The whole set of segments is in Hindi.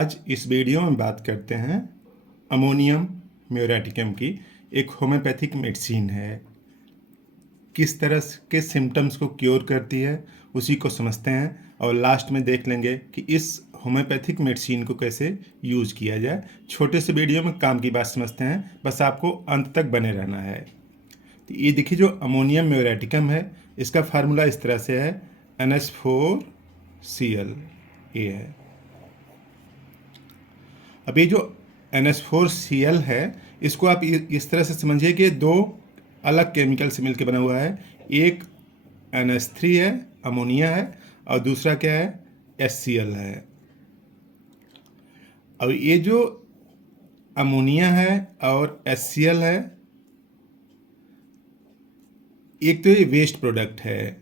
आज इस वीडियो में बात करते हैं अमोनियम म्यूरेटिकम की। एक होम्योपैथिक मेडिसिन है, किस तरह के सिम्टम्स को क्योर करती है उसी को समझते हैं और लास्ट में देख लेंगे कि इस होम्योपैथिक मेडिसिन को कैसे यूज़ किया जाए। छोटे से वीडियो में काम की बात समझते हैं, बस आपको अंत तक बने रहना है। तो ये देखिए, जो अमोनियम म्यूरेटिकम है इसका फार्मूला इस तरह से है, NH4Cl ये है। अब ये जो NH4Cl है इसको आप इस तरह से समझिए कि दो अलग केमिकल से मिलकर बना हुआ है। एक NH3 है, अमोनिया है, और दूसरा क्या है, HCl है। अब ये जो अमोनिया है और HCl है, एक तो ये वेस्ट प्रोडक्ट है।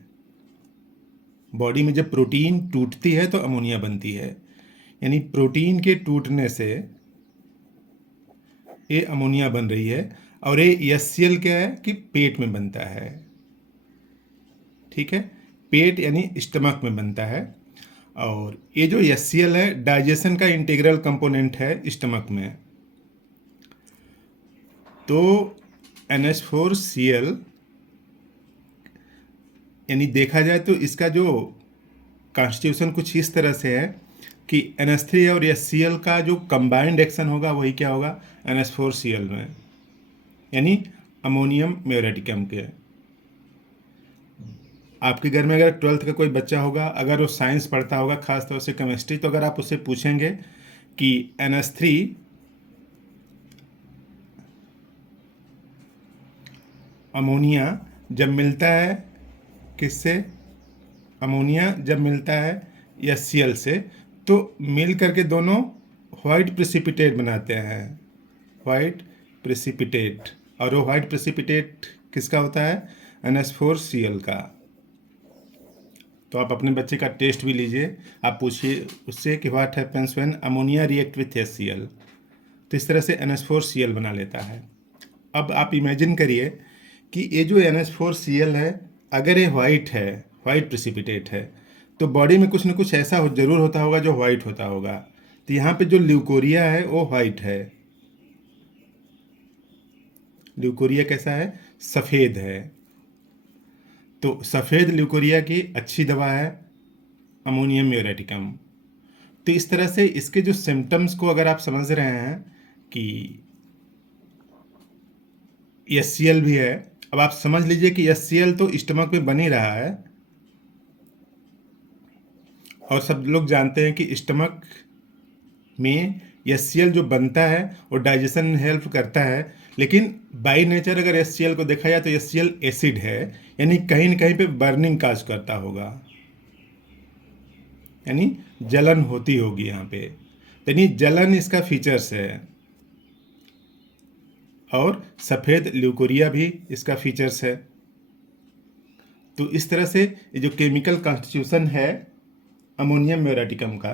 बॉडी में जब प्रोटीन टूटती है तो अमोनिया बनती है, यानी प्रोटीन के टूटने से ये अमोनिया बन रही है। और ये HCl क्या है कि पेट में बनता है, ठीक है, पेट यानी स्टमक में बनता है। और ये जो HCl है डाइजेशन का इंटीग्रल कंपोनेंट है स्टमक में। तो NH4Cl यानी देखा जाए तो इसका जो कॉन्स्टिट्यूशन कुछ इस तरह से है कि NH3 और HCl का जो कंबाइंड एक्शन होगा वही क्या होगा, NH4Cl में, यानी अमोनियम म्यूरेटिकम के। आपके घर में अगर 12th का कोई बच्चा होगा, अगर वो साइंस पढ़ता होगा, खास तौर से केमिस्ट्री, तो अगर आप उससे पूछेंगे कि NH3 अमोनिया जब मिलता है किससे, अमोनिया जब मिलता है HCl से, तो मिल करके दोनों वाइट प्रेसिपिटेट बनाते हैं, वाइट प्रेसिपिटेट। और वो वाइट प्रेसिपिटेट किसका होता है, NH4Cl का। तो आप अपने बच्चे का टेस्ट भी लीजिए, आप पूछिए उससे कि what happens when ammonia react with HCl। तो इस तरह से NH4Cl बना लेता है। अब आप इमेजिन करिए कि ये जो NH4Cl है, अगर ये वाइट है, वाइट प्रेसिपिटेट है, तो बॉडी में कुछ ना कुछ ऐसा जरूर होता होगा जो वाइट होता होगा। तो यहाँ पे जो ल्यूकोरिया है वो वाइट है। ल्यूकोरिया कैसा है, सफ़ेद है। तो सफ़ेद ल्यूकोरिया की अच्छी दवा है अमोनियम म्यूरेटिकम। तो इस तरह से इसके जो सिम्टम्स को अगर आप समझ रहे हैं कि HCl भी है, अब आप समझ लीजिए कि HCl तो स्टमक में बन ही रहा है, और सब लोग जानते हैं कि स्टमक में HCl जो बनता है वो डाइजेशन में हेल्प करता है। लेकिन बाई नेचर अगर HCl को देखा जाए तो HCl एसिड है, यानी कहीं न कहीं पे बर्निंग काज करता होगा, यानी जलन होती होगी यहाँ पे। यानी जलन इसका फीचर्स है, और सफ़ेद ल्यूकोरिया भी इसका फीचर्स है। तो इस तरह से ये जो केमिकल कॉन्स्टिट्यूशन है अमोनियम म्यूरेटिकम का।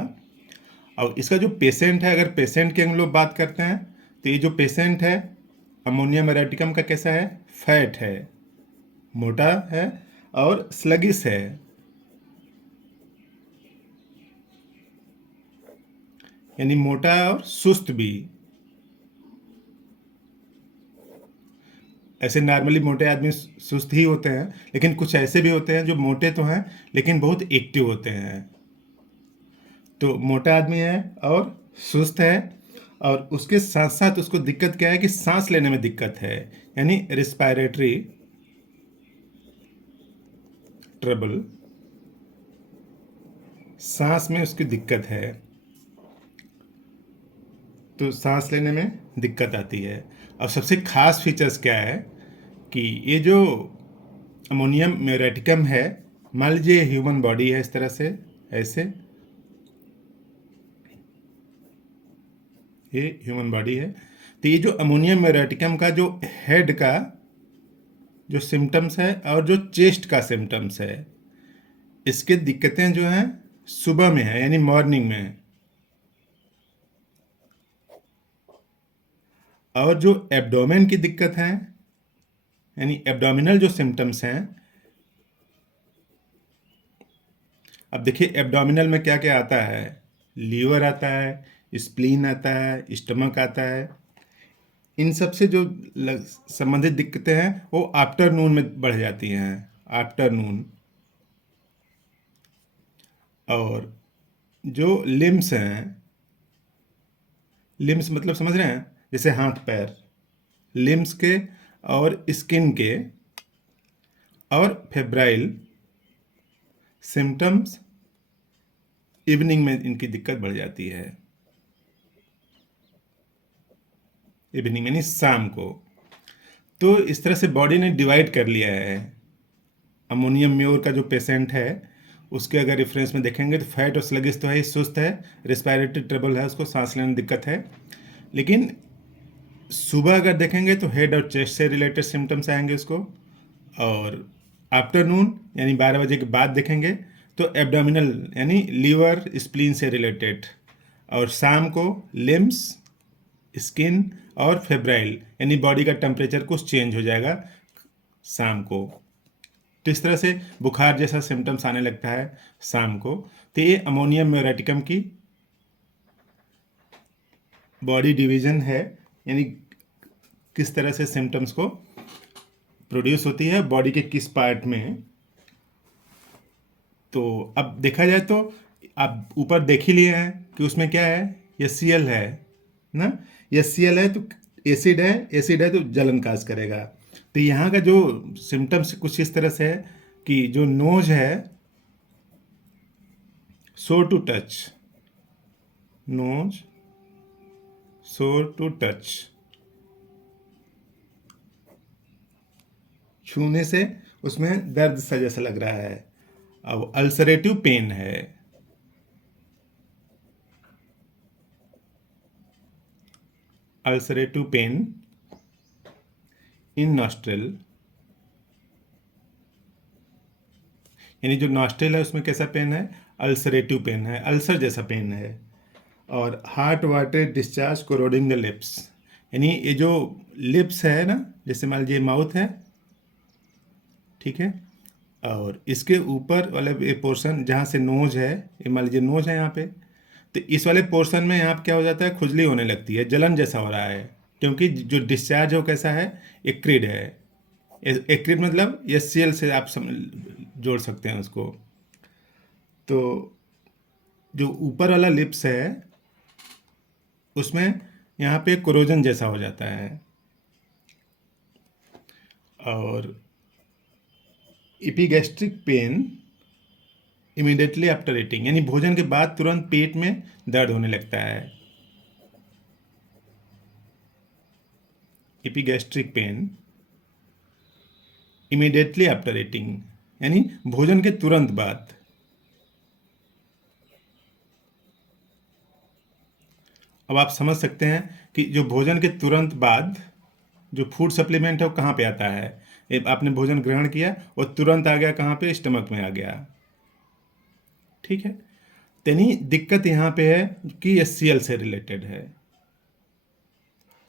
और इसका जो पेशेंट है, अगर पेशेंट की हम लोग बात करते हैं, तो ये जो पेशेंट है अमोनियम म्यूरेटिकम का कैसा है, फैट है, मोटा है और स्लगिश है, यानी मोटा और सुस्त भी। ऐसे नॉर्मली मोटे आदमी सुस्त ही होते हैं, लेकिन कुछ ऐसे भी होते हैं जो मोटे तो हैं लेकिन बहुत एक्टिव होते हैं। तो मोटा आदमी है और सुस्त है, और उसके साथ साथ उसको दिक्कत क्या है कि सांस लेने में दिक्कत है, यानी रिस्पायरेटरी ट्रबल, सांस में उसकी दिक्कत है। तो सांस लेने में दिक्कत आती है। और सबसे खास फीचर्स क्या है कि ये जो अमोनियम म्यूरेटिकम है, मान लीजिए ह्यूमन बॉडी है इस तरह से, ऐसे ये ह्यूमन बॉडी है। तो ये जो अमोनियम म्यूरेटिकम का जो हेड का जो सिम्टम्स है और जो चेस्ट का सिम्टम्स है, इसके दिक्कतें जो हैं सुबह में है, यानी मॉर्निंग में है। और जो एब्डोमेन की दिक्कत है, यानी एब्डोमिनल जो सिम्टम्स हैं, अब देखिए एब्डोमिनल में क्या क्या आता है, लीवर आता है, स्प्लीन आता है, स्टमक आता है। इन सब से जो संबंधित दिक्कतें हैं वो आफ्टरनून में बढ़ जाती हैं, आफ्टरनून। और जो लिम्स हैं, लिम्स मतलब समझ रहे हैं, जैसे हाथ पैर, लिम्स के और स्किन के और फेब्राइल सिम्टम्स इवनिंग में इनकी दिक्कत बढ़ जाती है। इवनिंग यानी शाम को। तो इस तरह से बॉडी ने डिवाइड कर लिया है। अमोनियम म्योर का जो पेशेंट है उसके अगर रेफरेंस में देखेंगे तो फैट और स्लगिश तो है, सुस्त है, रिस्पायरेटरी ट्रबल है, उसको सांस लेने में दिक्कत है। लेकिन सुबह अगर देखेंगे तो हेड और चेस्ट से रिलेटेड सिम्टम्स आएंगे उसको। और आफ्टरनून यानी 12 बजे के बाद देखेंगे तो एब्डोमिनल यानी लीवर स्प्लीन से रिलेटेड। और शाम को लिम्स, स्किन और फेब्राइल यानी बॉडी का टेम्परेचर कुछ चेंज हो जाएगा शाम को। तो इस तरह से बुखार जैसा सिम्टम्स आने लगता है शाम को। तो ये अमोनियम म्योरेटिकम की बॉडी डिवीजन है, यानी किस तरह से सिम्टम्स को प्रोड्यूस होती है बॉडी के किस पार्ट में। तो अब देखा जाए तो आप ऊपर देख ही लिए हैं कि उसमें क्या है, ये Cl है ना। ये Cl है तो एसिड है तो जलन काज करेगा। तो यहाँ का जो सिम्टम्स कुछ इस तरह से है कि जो नोज है, सोर टू टच, नोज सोर टू टच, छूने से उसमें दर्द सा जैसा लग रहा है। अब अल्सरेटिव पेन है, अल्सरेटिव पेन इन नॉस्ट्रल, यानी जो नॉस्ट्रल है उसमें कैसा पेन है, अल्सरेटिव पेन है, अल्सर जैसा पेन है। और heart water discharge corroding the lips, यानी ये जो लिप्स है ना, जैसे मान लीजिए माउथ है, ठीक है, और इसके ऊपर वाले ये पोर्शन जहाँ से नोज है, ये मान लीजिए नोज है यहाँ पे, तो इस वाले पोर्शन में यहाँ पे क्या हो जाता है, खुजली होने लगती है, जलन जैसा हो रहा है, क्योंकि जो डिस्चार्ज है वो कैसा है, एक्रिड है। एक्रिड मतलब HCl से आप जोड़ सकते हैं उसको। तो जो ऊपर वाला लिप्स है उसमें यहाँ पे कोरोजन जैसा हो जाता है। और इपिगैस्ट्रिक पेन इमीडिएटली आफ्टर ईटिंग, यानी भोजन के बाद तुरंत पेट में दर्द होने लगता है। इपिगैस्ट्रिक पेन इमीडिएटली आफ्टर ईटिंग, यानी भोजन के तुरंत बाद। अब आप समझ सकते हैं कि जो भोजन के तुरंत बाद जो फूड सप्लीमेंट है वो कहाँ पे आता है। आपने भोजन ग्रहण किया और तुरंत आ गया कहाँ पे, स्टमक में आ गया, ठीक है। यानी दिक्कत यहाँ पे है कि HCl से रिलेटेड है।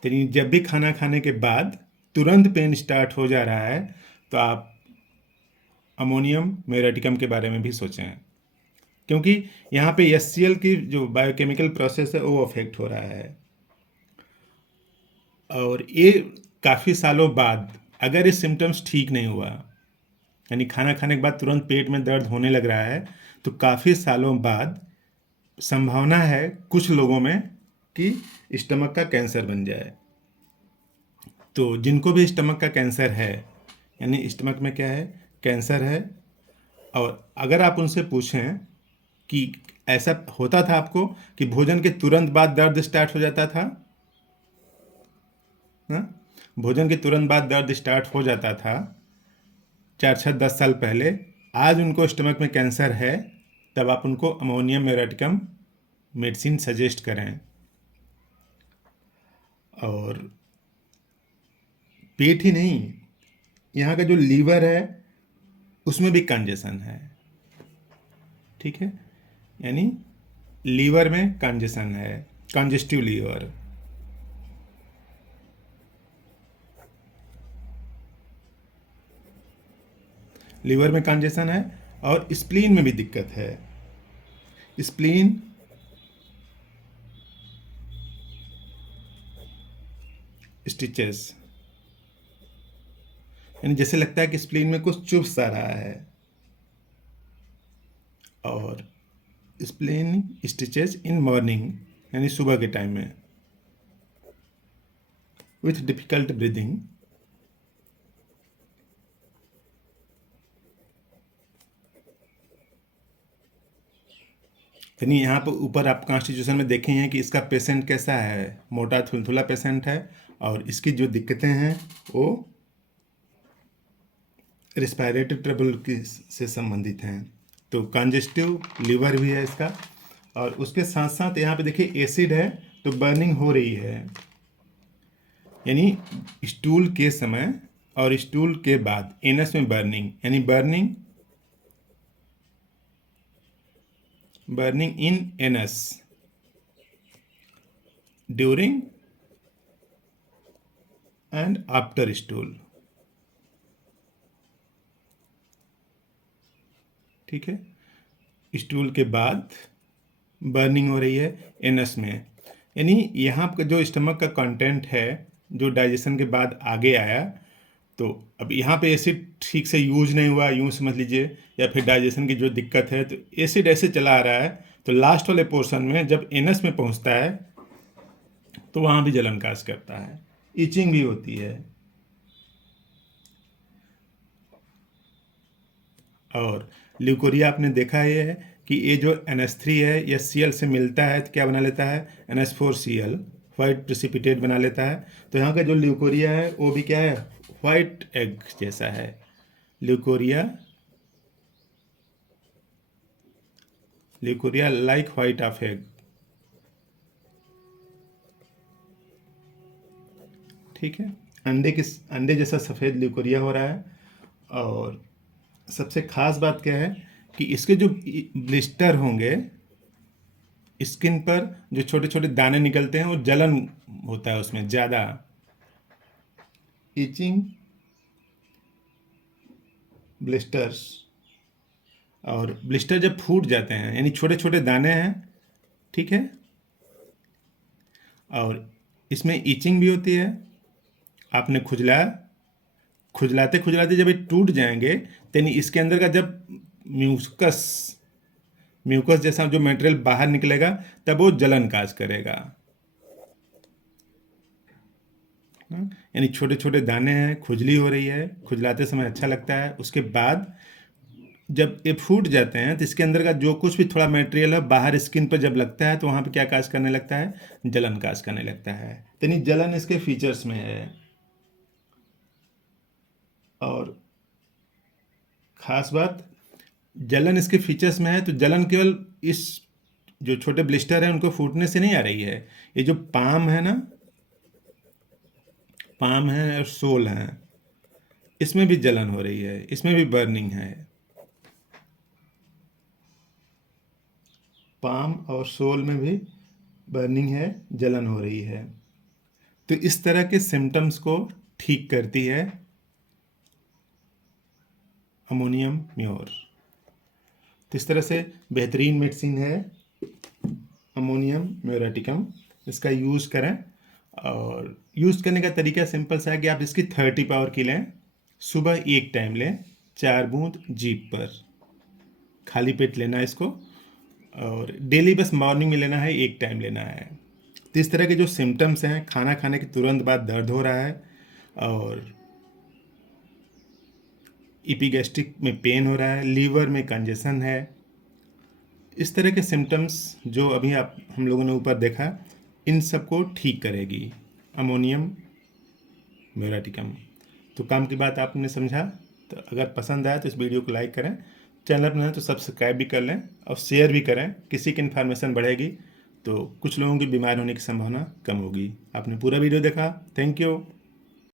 यानी जब भी खाना खाने के बाद तुरंत पेन स्टार्ट हो जा रहा है तो आप अमोनियम म्योरेटिकम के बारे में भी सोचें, क्योंकि यहाँ पे HCl की जो बायोकेमिकल प्रोसेस है वो अफेक्ट हो रहा है। और ये काफ़ी सालों बाद अगर ये सिम्टम्स ठीक नहीं हुआ, यानी खाना खाने के बाद तुरंत पेट में दर्द होने लग रहा है, तो काफ़ी सालों बाद संभावना है कुछ लोगों में कि स्टमक का कैंसर बन जाए। तो जिनको भी स्टमक का कैंसर है, यानी स्टमक में क्या है, कैंसर है, और अगर आप उनसे पूछें कि ऐसा होता था आपको कि भोजन के तुरंत बाद दर्द स्टार्ट हो जाता था ना, भोजन के तुरंत बाद दर्द स्टार्ट हो जाता था 4-6-10 साल पहले, आज उनको स्टमक में कैंसर है, तब आप उनको अमोनियम म्योरेटिकम मेडिसिन सजेस्ट करें। और पेट ही नहीं, यहाँ का जो लीवर है उसमें भी कंजेशन है, ठीक है, यानी लीवर में कंजेशन है, कंजेस्टिव लीवर। लीवर में कंजेशन है और स्प्लीन में भी दिक्कत है। स्प्लीन स्टिचेस, यानी जैसे लगता है कि स्प्लीन में कुछ चुभ सा रहा है। और स्प्लीन स्टिचेस इन मॉर्निंग, यानी सुबह के टाइम में, विथ डिफिकल्ट ब्रीदिंग, यानी यहाँ पर ऊपर आप कॉन्स्टिट्यूशन में देखे हैं कि इसका पेशेंट कैसा है, मोटा थुलथुला पेशेंट है, और इसकी जो दिक्कतें हैं वो रिस्पायरेटरी ट्रबल की से संबंधित हैं। तो कंजेस्टिव लीवर भी है इसका, और उसके साथ साथ यहाँ पे देखिए एसिड है, तो बर्निंग हो रही है, यानी स्टूल के समय और स्टूल के बाद एनस में बर्निंग, यानी burning in anus during and after stool. ठीक है, स्टूल के बाद बर्निंग हो रही है एनस में, यानी यहाँ का जो स्टमक का कंटेंट है जो डाइजेशन के बाद आगे आया, तो अब यहाँ पे एसिड ठीक से यूज नहीं हुआ, यूँ समझ लीजिए, या फिर डाइजेशन की जो दिक्कत है, तो एसिड ऐसे चला आ रहा है, तो लास्ट वाले पोर्शन में जब एनस में पहुँचता है तो वहाँ भी जलन काज करता है, इचिंग भी होती है। और ल्यूकोरिया आपने देखा है कि ये जो NH3 है ये Cl से मिलता है तो क्या बना लेता है, NH4Cl, वाइट प्रेसिपिटेट बना लेता है। तो यहाँ का जो ल्यूकोरिया है वो भी क्या है, वाइट एग जैसा है, leucorrhoea like white of egg. ठीक है, अंडे जैसा सफ़ेद ल्यूकोरिया हो रहा है। और सबसे खास बात क्या है कि इसके जो ब्लिस्टर होंगे, स्किन पर जो छोटे छोटे दाने निकलते हैं, वो जलन होता है उसमें ज़्यादा, इचिंग, ब्लिस्टर्स। और ब्लिस्टर जब फूट जाते हैं, यानी छोटे छोटे दाने हैं, ठीक है, और इसमें इचिंग भी होती है। आपने खुजलाते खुजलाते जब ये टूट जाएंगे, यानी इसके अंदर का जब म्यूकस जैसा जो मटेरियल बाहर निकलेगा, तब वो जलन काज करेगा। यानी छोटे छोटे दाने हैं, खुजली हो रही है, खुजलाते समय अच्छा लगता है, उसके बाद जब ये फूट जाते हैं तो इसके अंदर का जो कुछ भी थोड़ा मटेरियल है बाहर स्किन पर जब लगता है, तो वहाँ पे क्या काज करने लगता है, जलन काज करने लगता है। यानी जलन इसके फीचर्स में है। और ख़ास बात, जलन इसके फीचर्स में है, तो जलन केवल इस जो छोटे ब्लिस्टर हैं उनको फूटने से नहीं आ रही है, ये जो पाम है ना, पाम है और सोल है, इसमें भी जलन हो रही है, इसमें भी बर्निंग है। पाम और सोल में भी बर्निंग है, जलन हो रही है। तो इस तरह के सिम्टम्स को ठीक करती है अमोनियम म्योर। तो इस तरह से बेहतरीन मेडिसिन है अमोनियम म्योरेटिकम, इसका यूज़ करें। और यूज़ करने का तरीका सिंपल सा है कि आप इसकी 30 पावर की लें, सुबह एक टाइम लें, 4 बूंद जीभ पर, खाली पेट लेना है इसको, और डेली बस मॉर्निंग में लेना है, एक टाइम लेना है। तो इस तरह के जो सिम्टम्स हैं, खाना खाने के तुरंत बाद दर्द हो रहा है, और इपिगैस्ट्रिक में पेन हो रहा है, लीवर में कंजेशन है, इस तरह के सिम्टम्स जो अभी हम लोगों ने ऊपर देखा, इन सबको ठीक करेगी अमोनियम म्योरेटिकम। तो काम की बात आपने समझा। तो अगर पसंद आया तो इस वीडियो को लाइक करें, चैनल पर नहीं तो सब्सक्राइब भी कर लें, और शेयर भी करें, किसी की इन्फॉर्मेशन बढ़ेगी तो कुछ लोगों की बीमार होने की संभावना कम होगी। आपने पूरा वीडियो देखा, थैंक यू।